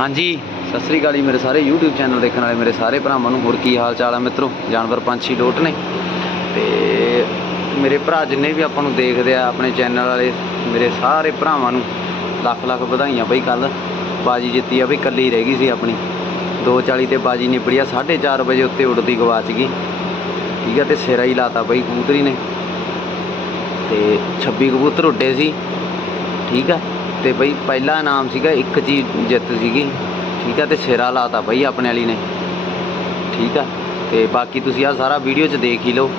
ਹਾਂਜੀ। ਸਤਿ ਸ੍ਰੀ ਅਕਾਲ ਜੀ, ਮੇਰੇ ਸਾਰੇ YouTube ਚੈਨਲ ਦੇਖਣ ਵਾਲੇ, ਮੇਰੇ ਸਾਰੇ ਭਰਾਵਾਂ ਨੂੰ। ਹੋਰ ਕੀ ਹਾਲ ਚਾਲ ਆ ਮਿੱਤਰੋ? ਜਾਨਵਰ ਪੰਛੀ ਲੋਟ ਨੇ। ਤੇ ਮੇਰੇ ਭਰਾ ਜਿੰਨੇ ਵੀ ਆਪਾਂ ਨੂੰ ਦੇਖਦੇ ਆ, ਆਪਣੇ ਚੈਨਲ ਵਾਲੇ, ਮੇਰੇ ਸਾਰੇ ਭਰਾਵਾਂ ਨੂੰ ਲੱਖ ਲੱਖ ਵਧਾਈਆਂ ਬਈ ਕੱਲ ਬਾਜੀ ਜਿੱਤੀ ਆ ਬਈ ਕੱਲੀ ਰਹਿ ਗਈ ਸੀ ਆਪਣੀ। 240 ਤੇ ਬਾਜੀ ਨਿਬੜੀ ਆ 4:30 ਵਜੇ ਉੱਤੇ ਉੱਡਦੀ ਗਵਾਚ ਗਈ। ਠੀਕ ਆ, ਤੇ ਸਿਰਾ ਹੀ ਲਾਤਾ ਬਈ ਕਬੂਤਰੀ ਨੇ। ਤੇ 26 ਕਬੂਤਰ ਉੱਡੇ ਸੀ। ਠੀਕ ਆ ਤੇ ਬਈ ਪਹਿਲਾ ਇਨਾਮ ਸੀਗਾ, ਇੱਕ ਚੀਜ਼ ਜਿੱਤ ਸੀਗੀ। ਠੀਕ ਆ, ਤੇ ਸਿਰਾ ਲਾਤਾ ਬਈ ਆਪਣੇ ਵਾਲੀ ਨੇ। ਠੀਕ ਆ, ਤੇ ਬਾਕੀ ਤੁਸੀਂ ਆ ਸਾਰਾ ਵੀਡੀਓ 'ਚ ਦੇਖ ਹੀ ਲਓ।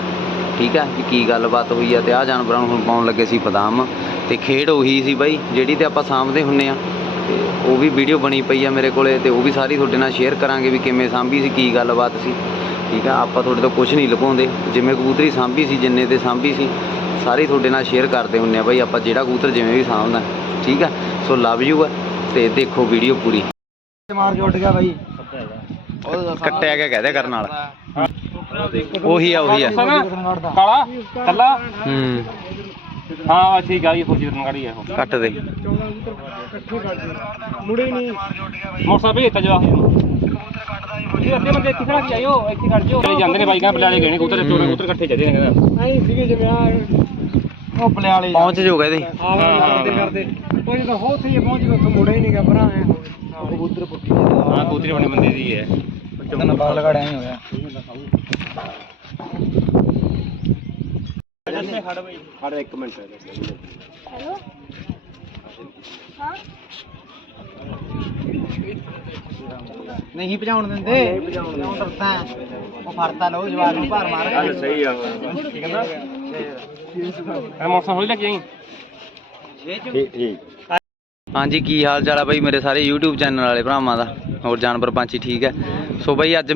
ਠੀਕ ਆ ਕਿ ਕੀ ਗੱਲਬਾਤ ਹੋਈ ਆ, ਤੇ ਆ ਜਾਨਵਰਾਂ ਨੂੰ ਹੁਣ ਪਾਉਣ ਲੱਗੇ ਸੀ ਬਦਾਮ। ਤੇ ਖੇਡ ਉਹੀ ਸੀ ਬਈ, ਜਿਹੜੀ ਤੇ ਆਪਾਂ ਸਾਂਭਦੇ ਹੁੰਨੇ ਆ। ਤੇ ਉਹ ਵੀ ਵੀਡੀਓ ਬਣੀ ਪਈ ਆ ਮੇਰੇ ਕੋਲੇ, ਤੇ ਉਹ ਵੀ ਸਾਰੀ ਤੁਹਾਡੇ ਨਾਲ ਸ਼ੇਅਰ ਕਰਾਂਗੇ ਵੀ ਕਿਵੇਂ ਸਾਂਭੀ ਸੀ, ਕੀ ਗੱਲਬਾਤ ਸੀ। ਠੀਕ ਆ ਆਪਾਂ ਤੁਹਾਡੇ ਤੋਂ ਕੁਝ ਨਹੀਂ ਲੁਕਾਉਂਦੇ। ਜਿਵੇਂ ਕਬੂਤਰੀ ਸਾਂਭੀ ਸੀ ਜਿੰਨੇ ਤੇ ਸਾਂਭੀ ਸੀ ਸਾਰੀ ਤੁਹਾਡੇ ਨਾਲ ਸ਼ੇਅਰ ਕਰਦੇ ਹੁੰਨੇ ਆ ਬਈ ਆਪਾਂ ਜਿਹੜਾ ਕਬੂਤਰ ਜਿਵੇਂ ਵੀ ਸਾਂਭਦਾ ਠੀਕ ਆ? ਸੋ ਲਵ ਯੂ ਆ ਤੇ ਦੇਖੋ ਵੀਡੀਓ ਪੂਰੀ। ਮਾਰ ਕੇ ਉੱਡ ਗਿਆ ਬਾਈ ਕੱਟਿਆ ਗਿਆ ਕਹਦੇ ਕਰਨ ਨਾਲ। ਉਹੀ ਆ ਉਹੀ ਆ। ਕਾਲਾ ਕੱਲਾ? ਹੂੰ। ਹਾਂ ਠੀਕ ਆ ਇਹ ਫੌਜੀ ਰੰਗ ਗਾੜੀ ਆ ਉਹ। ਕੱਟ ਦੇ। ਮੁੜੇ ਨਹੀਂ ਮੋਟਰਸਾਈਕਲ ਭੇਜਤਾ ਜਵਾਹ ਇਹ ਅੱਧੇ ਬੰਦੇ ਇੱਥੇ ਖੜਾ ਕੇ ਆਇਓ ਇੱਥੇ ਖੜ ਜਾਓ। ਚਲੇ ਜਾਂਦੇ ਨੇ ਬਾਈਕਾਂ ਬਲਾਲੇ ਗਏ ਨੇ ਕਬੂਤਰ ਚੋਰੇ ਕਬੂਤਰ ਇਕੱਠੇ ਚੱਲੇ ਨੇ ਕਹਿੰਦਾ। ਐਂ ਸੀਗੇ ਜਿਵੇਂ ਆ ਉਹ ਬਲਾਲੇ ਪਹੁੰਚ ਜੋ ਕਹਦੇ। ਹਾਂ ਕਰਦੇ ਕਰਦੇ। ਉਹ ਜਦੋਂ ਹੋ ਉੱਥੇ ਪਹੁੰਚ ਗਏ ਉੱਥੇ ਮੁੜੇ ਨਹੀਂ ਗਾ ਭਰਾ ਐ ਕਬੂਤਰ ਪੁੱਟੀ ਹਾਂ ਕਬੂਤਰ ਬਣੇ ਬੰਦੇ ਦੀ ਹੈ। ਨਾ ਬਾਲ ਲਗਾੜਿਆ ਹੀ ਹੋਇਆ ਖੜ ਬਈ। ਖੜ ਇੱਕ ਮਿੰਟ। ਹੈਲੋ? ਹਾਂ? ਨਹੀਂ ਭਜਾਉਣ ਦਿੰਦੇ। ਨਹੀਂ ਭਜਾਉਣ ਡਰਦਾ ਉਹ ਫੜਤਾ ਲਓ ਜਵਾਨ ਨੂੰ ਭਾਰ ਮਾਰ ਗੱਲ ਸਹੀ ਆ। ਠੀਕ ਹੈ ਨਾ ਮੈਂ ਮੋਟਰਸਾਈਕਲ ਲੈ ਕੇ ਆਈ ਠੀਕ ਠੀਕ। ਹਾਂਜੀ ਕੀ ਹਾਲ ਚਾਲ ਆ ਬਈ ਮੇਰੇ ਸਾਰੇ YouTube ਚੈਨਲ ਵਾਲੇ ਭਰਾਵਾਂ ਦਾ? ਹੋਰ ਜਾਨਵਰ ਪੰਛੀ ਠੀਕ ਹੈ? ਸੋ ਬਈ ਅੱਜ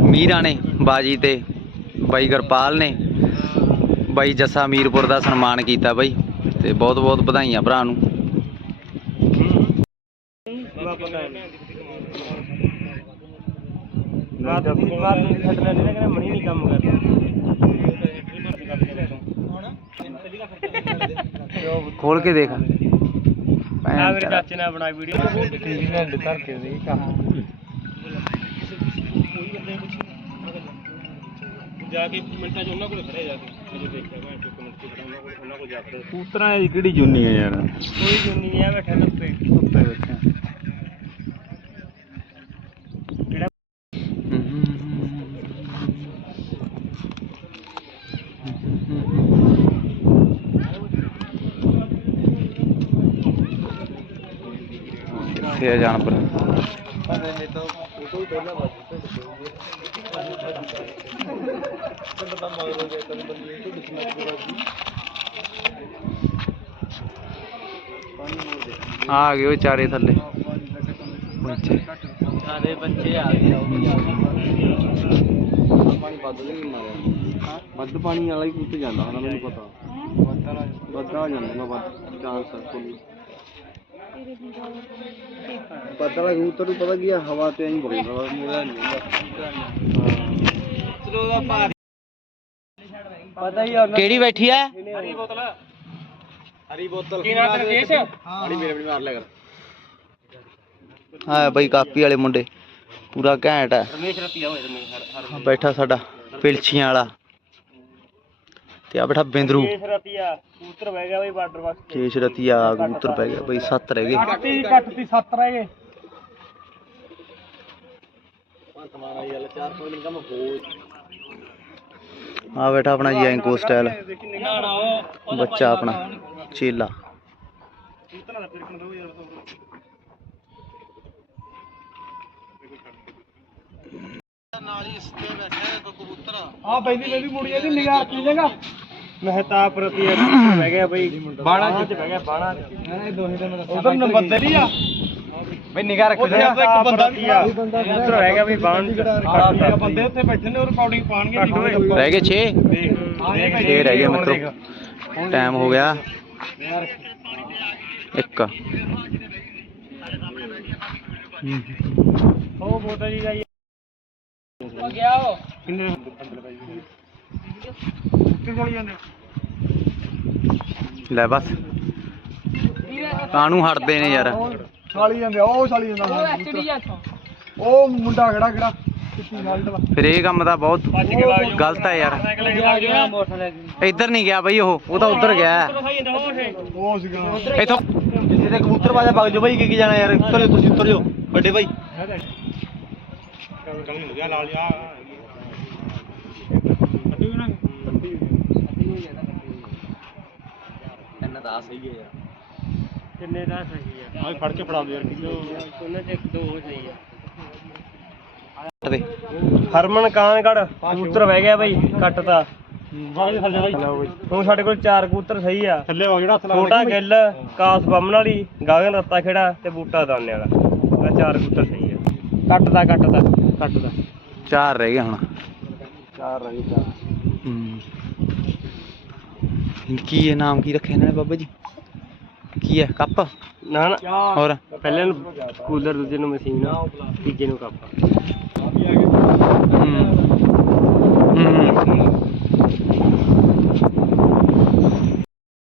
ਮੀਰਾ ਨੇ ਬਾਜੀ ਤੇ ਬਾਈ ਗਰਪਾਲ ਨੇ ਬਾਈ ਜੱਸਾ ਮੀਰਪੁਰ ਦਾ ਸਨਮਾਨ ਕੀਤਾ ਬਈ। ਤੇ ਬਹੁਤ ਬਹੁਤ ਵਧਾਈਆਂ ਭਰਾ ਨੂੰ। ਰਾਤ ਦੀ ਰਾਤ ਨੂੰ ਛੱਡ ਲੈਂਦੇ ਨੇ ਕਹਿੰਦੇ ਮਣੀ ਨਹੀਂ ਕੰਮ ਕਰਦਾ। ਖੋਲ ਕੇ ਦੇਖ। ਆ ਮੇਰੇ। ਚਾਚੇ ਨੇ ਬਣਾ ਵੀਡੀਓ। ਨਿਊਜ਼ੀਲੈਂਡ ਕਰਕੇ ਦੇ ਕਹਾ ਜਾ ਕੇ ਮਿੰਟਾਂ ਚ ਉਹਨਾਂ ਕੋਲ ਖੜੇ ਜਾ ਕੇ। ਜਦੋਂ ਦੇਖਿਆ ਮੈਂ ਇੱਕ ਮਿੰਟ ਚ ਖੜਾ ਉਹਨਾਂ ਕੋਲ ਉਹਨਾਂ ਕੋਲ ਜਾ ਕੇ। ਕੂਤਰਾਂ ਦੀ ਕਿਹੜੀ ਜੁੰਨੀ ਹੈ ਯਾਰ? ਕੋਈ ਜੁੰਨੀ ਨਹੀਂ ਆ ਬੈਠਾ ਧੁੱਪੇ। ਧੁੱਪੇ ਬੈਠੇ ਕਿੱਥੇ ਆ ਜਾਨਵਰ ਆ ਗਏ ਉਹ ਚਾਰੇ ਥੱਲੇ। ਬੱਚੇ ਸਾਰੇ ਬੱਚੇ ਆ ਗਏ। ਪਾਣੀ ਵੱਧ ਨਹੀਂ ਮਾਰਿਆ ਵੱਧ ਪਾਣੀ ਵਾਲਾ ਹੀ ਕੁੱਤੇ ਜਾਂਦਾ ਹੁਣ ਮੈਨੂੰ ਪਤਾ। ਵੱਧ ਆ ਜਾਂਦਾ ਮੈਂ ਵੱਧ ਚਾਂਸ ਕੋਲ ਪਤਾ ਲੱਗ ਕਬੂਤਰ ਨੂੰ ਪਤਾ ਕੀ ਆ ਹਵਾ ਤੇ ਐਂ ਬੋਲਦਾ ਮੇਰਾ ਨਹੀਂ ਚਲੋ ਦਾ ਭਾਰ ਪਤਾ ਹੀ ਆ ਉਹਨਾਂ ਕਿਹੜੀ ਬੈਠੀ ਆ? ਹਰੀ ਬੋਤਲ। ਹਰੀ ਬੋਤਲ। ਕੀ ਨਾਮ ਤੇਰਾ? ਕੇਸ਼? ਬੜੀ ਮੇਰੇ ਬੜੀ ਮਾਰ ਲਿਆ ਕਰ। ਹਾਂ ਬਈ ਕਾਪੀ ਵਾਲੇ ਮੁੰਡੇ। ਪੂਰਾ ਘੈਂਟ ਹੈ ਰਮੇਸ਼ ਰਤੀਆ ਹੋਏ ਰਮੇਸ਼ ਹਰ ਹਰ ਬੈਠਾ ਸਾਡਾ ਪਿਲਛੀਆਂ ਵਾਲਾ। ਤੇ ਆ ਬੈਠਾ ਬਿੰਦਰੂ। ਕੇਸ਼ ਰਤੀਆ ਕਬੂਤਰ ਬਹਿ ਗਿਆ ਬਈ ਬਾਰਡਰ ਬਾਕਸ ਕੇਸ਼ ਰਤੀਆ ਕਬੂਤਰ ਪੈ ਗਿਆ ਬਈ ਸੱਤ ਰਹਿ ਗਏ। ਰਹਿ ਆ ਬੈਠਾ ਆਪਣਾ ਜੀ ਐਂਕੋ ਸਟਾਈਲ ਨਾ ਬੱਚਾ ਆਪਣਾ ਚੇਲਾ ਕਬੂਤਰਾਂ। ਦਾ ਫਿਰਕਣ ਦੋ ਯਾਰ ਆ ਪਹਿਲੀ ਪਹਿਲੀ ਮੁੜੀ ਇਹਦੀ ਨਿਗਾਹ ਕੀ ਜਗਾ। ਮਹਿਤਾ ਪ੍ਰਤੀ ਬਹਿ ਗਿਆ ਬਈ ਬਾਣਾ ਚ ਬਹਿ ਗਿਆ ਬਾਣਾ ਚ। ਇਹ ਦੋਹੇ ਦਾ ਮੇਰਾ ਉਧਰ ਨੰਬਰ ਤੇ ਨਹੀਂ ਆ। ਬਈ ਨਿਗਾਹ ਰੱਖ ਇੱਕ ਬੰਦਾ ਵੀ ਉਧਰ ਰਹਿ ਗਿਆ ਬਈ ਬਾਣ ਚ। ਬੰਦੇ ਉੱਥੇ ਬੈਠੇ ਨੇ ਉਹ ਰਿਕਾਰਡਿੰਗ ਪਾਣਗੇ ਰਹਿ ਗਏ 6 6 ਰਹਿ ਗਏ ਮਿੱਤਰੋ। ਟਾਈਮ ਹੋ ਗਿਆ। ਇੱਕ। ਉਹ ਬੋਤਾ ਜੀ ਗਿਆ ਉਹ ਕਿੰਨੇ ਕਿੰਨੇ ਚਲੀ ਜਾਂਦੇ ਲੈ ਬਸ। ਕਾਹਨੂੰ ਹਟਦੇ ਨੇ ਯਾਰ? ਛਾਲੀ ਜਾਂਦੇ ਆ, ਉਹ ਛਾਲੀ ਜਾਂਦਾ। ਉਹ ਐਚਡੀ ਆ ਇੱਥੋਂ ਉਹ ਮੁੰਡਾ ਖੜਾ ਖੜਾ ਚਿੱਟੀ ਸ਼ਰਟ ਵਾਲਾ ਫਿਰ ਇਹ ਕੰਮ ਤਾਂ ਬਹੁਤ ਗਲਤ ਹੈ ਯਾਰ। ਇੱਧਰ ਨਹੀਂ ਗਿਆ ਬਈ ਉਹ ਉਹ ਤਾਂ ਉੱਧਰ ਗਿਆ। ਉਹ ਸੀਗਾ। ਇਥੋਂ ਜਿੱਥੇ ਤੇ ਕਬੂਤਰ ਬਾਜਾ ਵਗ ਜਾਓ ਬਾਈ ਕੀ ਕੀ ਜਾਣਾ ਯਾਰ? ਉੱਤਰ ਜਾਓ ਤੁਸੀਂ ਉੱਤਰ ਜਾਓ। ਵੱਡੇ ਬਾਈ ਇੰਨਾ ਤਾਂ ਸਹੀ ਹੈ ਯਾਰ ਕਿੰਨੇ ਦਾ ਸਹੀ ਆ ਆ ਫੜ ਕੇ ਫੜਾ ਦੇ ਯਾਰ ਉਹਨਾਂ ਚ ਇੱਕ ਦੋ ਹੋ ਸਹੀ ਆ ਦੇ ਹਰਮਨ ਕਾਨਗੜ ਕਬੂਤਰ ਬਹਿ ਗਿਆ ਬਾਈ, ਕੱਟਤਾ। ਹੁਣ ਸਾਡੇ ਕੋਲ ਚਾਰ ਕਬੂਤਰ ਸਹੀ ਆ। ਥੱਲੇ ਹੋ ਜਿਹੜਾ ਛੋਟਾ ਗਿੱਲ, ਕਾਸ ਬੰਮਣ ਵਾਲੀ, ਗਾਗਨ ਰੱਤਾ ਖੇੜਾ ਤੇ ਬੂਟਾ ਦਾਨੇ ਵਾਲਾ ਇਹ ਚਾਰ ਕਬੂਤਰ ਸਹੀ ਆ। ਕੱਟਦਾ ਕੱਟਦਾ। ਕੱਟਦਾ ਚਾਰ ਰਹਿ ਗਏ ਹੁਣ। ਚਾਰ ਰਹੀ ਚਾਰ। ਹੂੰ। ਕੀ ਇਹ ਨਾਮ ਕੀ ਰੱਖਿਆ ਇਹਨਾਂ ਨੇ ਬਾਬਾ ਜੀ? ਕੀ ਹੈ? ਕੱਪ? ਨਾ ਨਾ। ਹੋਰ? ਪਹਿਲੇ ਨੂੰ ਕੂਲਰ ਦੂਜੇ ਨੂੰ ਮਸ਼ੀਨ ਤੀਜੇ ਨੂੰ ਕੱਪ। ਹੂੰ। ਹੂੰ।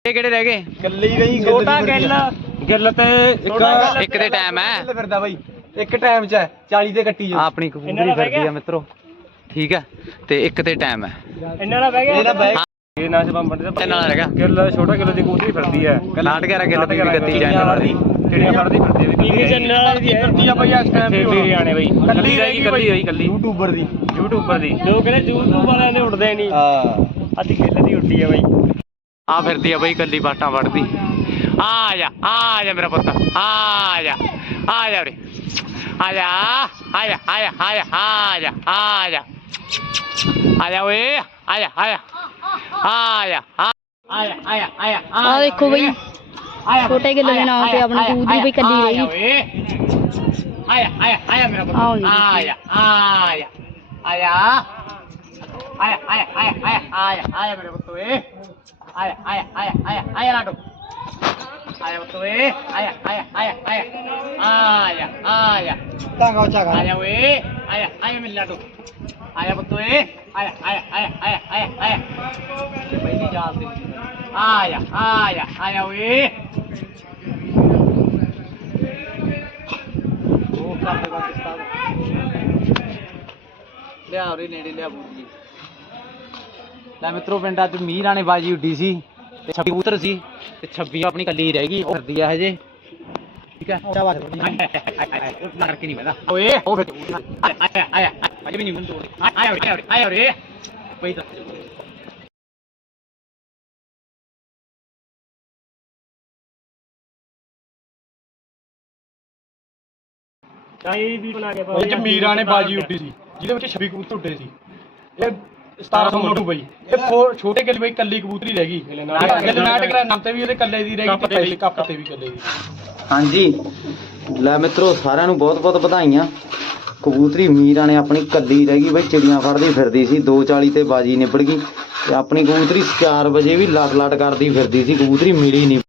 ਇਹ ਕਿਹੜੇ ਰਹਿ ਗਏ? ਕੱਲੀ ਗਈ ਛੋਟਾ ਗਿੱਲ। ਗਿੱਲ ਤੇ ਇੱਕ ਇੱਕ ਦੇ ਟਾਈਮ ਹੈ। ਫਿਰਦਾ ਬਾਈ। ਇੱਕ ਟਾਈਮ 'ਚ ਹੈ 40 ਤੇ ਕੱਟੀ ਆਹ ਆਪਣੀ ਕਬੂਤਰੀ ਫਿਰਦੀ ਆ ਮਿੱਤਰੋ। ਠੀਕ ਹੈ ਤੇ ਇੱਕ ਤੇ ਟਾਈਮ ਹੈ। ਇਹਨਾਂ ਦਾ ਬਹਿ ਗਿਆ? ਇਹਦਾ ਬਹਿ ਇਹ ਨਾ ਜਵਾਂ ਬੰਦੇ ਤੇ ਨਾਲ ਰਹਿ ਗਿਆ ਗਿੱਲ ਛੋਟਾ ਗਿੱਲ ਦੀ ਕਬੂਤਰੀ ਫਿਰਦੀ ਹੈ। ਲਾਟ ਗਿਆ ਗਿੱਲ ਦੀ ਵੀ ਗੱਤੀ ਚੈਨਲ ਵਾਲੀ ਕਿਹੜੀਆਂ ਫੜਦੀ ਫਿਰਦੀ ਹੈ ਟੀਵੀ ਚੈਨਲ ਵਾਲੀ ਦੀ ਫਿਰਦੀ ਆ ਬਈ ਇਸ ਟਾਈਮ ਤੇ ਵੀ ਆਣੇ ਬਈ। ਕੱਲੀ ਰਹਿ ਗਈ ਕੱਲੀ ਹੋਈ ਕੱਲੀ। ਯੂਟਿਊਬਰ ਦੀ। ਯੂਟਿਊਬਰ ਦੀ। ਲੋਕ ਕਹਿੰਦੇ YouTube ਵਾਲਿਆਂ ਨੇ ਉੱਡਦੇ ਨਹੀਂ ਹਾਂ। ਅੱਜ ਗਿੱਲ ਦੀ ਉੱਡੀ ਆ ਬਈ। ਆ ਫਿਰਦੀ ਆ ਬਈ ਕੱਲੀ ਬਾਟਾਂ ਵੜਦੀ ਆ ਜਾ ਆ ਜਾ ਮੇਰਾ ਪੁੱਤ ਆ ਜਾ ਆ ਜਾ ਉਰੇ। ਜਾ ਆ ਜਾ ਆ ਜਾ ਆ ਜਾ ਓਏ ਆ ਜਾ ਆ ਜਾ ਆ ਜਾ ਆ ਦੇਖੋ ਬਈ ਛੋਟੇ ਗਿੱਲ ਦੇ ਨਾਮ ਤੇ ਆਪਣੀ ਕਬੂਤਰੀ ਬਈ ਕੱਲੀ ਰਹੀ ਓਏ ਆ ਜਾ ਆ ਜਾ ਆ ਜਾ ਮੇਰਾ ਪੁੱਤ ਆਓ ਜੀ। ਆ ਜਾ ਆ ਜਾ ਆ ਜਾ ਆਇਆ ਆਇਆ ਆਇਆ ਆਇਆ ਆਇਆ ਆਇਆ ਮੇਰੇ ਪੁੱਤ ਓਏ ਆਇਆ ਆਇਆ ਆਇਆ ਆਇਆ ਆਇਆ ਲਾਡੋ ਮੇਰੇ ਉਹ ਲਿਆ ਉਰੇ ਨੇੜੇ ਲਿਆ ਬੂਜੀ ਲੈ ਮਿੱਤਰੋ ਪਿੰਡ ਅੱਜ ਮੀਂਹ ਰਾਣੇ ਬਾਜੀ ਉੱਡੀ ਸੀ। ਤੇ 26 ਕਬੂਤਰ ਸੀ ਤੇ 26 ਆਪਣੀ ਕੱਲੀ ਰਹਿ ਗਈ ਉਹ ਫਿਰਦੀ ਆ ਹਜੇ ਠੀਕ ਹੈ ਉਹ ਕਰਕੇ ਨਹੀਂ ਪਤਾ ਓਏ ਉਹ ਫਿਰ ਆਇਆ ਆਇਆ ਅਜੇ ਵੀ ਨਹੀਂ ਮੁੰਨ ਤੋੜ ਆਇਆ ਉਰੇ ਆਇਆ ਉਰੇ ਪਈ ਤਾਂ ਚਾਹੀ ਵੀ ਬਣਾ ਕੇ ਇਹ ਚ ਮੀਰਾਂ ਨੇ ਬਾਜੀ ਉੱਡੀ ਸੀ ਜਿਹਦੇ ਵਿੱਚ 26 ਕਬੂਤਰ ਉੱਡੇ ਸੀ ਇਹ 1700 ਮੋਟੂ ਬਈ। ਇਹ ਫੋਰ ਛੋਟੇ ਗਿੱਲ ਬਈ, ਕੱਲੀ ਕਬੂਤਰੀ ਰਹਿ ਗਈ। ਗਿੱਲ ਦਾ ਨਾਮ ਤੇ ਵੀ ਉਹਦੇ ਕੱਲੇ ਦੀ ਰਹਿ ਗਈ ਤੇ ਪੈਸੇ ਕੱਪ ਤੇ ਵੀ ਕੱਲੇ ਦੀ। ਹਾਂਜੀ। ਲੈ ਮਿੱਤਰੋ, ਸਾਰਿਆਂ ਨੂੰ ਬਹੁਤ ਬਹੁਤ ਵਧਾਈਆਂ। ਕਬੂਤਰੀ ਮੀਰਾ ਨੇ ਆਪਣੀ ਕੱਲੀ ਰਹਿ ਗਈ ਬਈ, ਚਿੜੀਆਂ ਫੜਦੀ ਫਿਰਦੀ ਸੀ 2:40 ਤੇ ਬਾਜੀ ਨਿਬੜ ਗਈ ਤੇ ਆਪਣੀ ਕਬੂਤਰੀ 4 ਵਜੇ ਵੀ ਲੜ ਲੜ ਕਰਦੀ ਫਿਰਦੀ ਸੀ, ਕਬੂਤਰੀ ਮਿਲੀ ਨਹੀਂ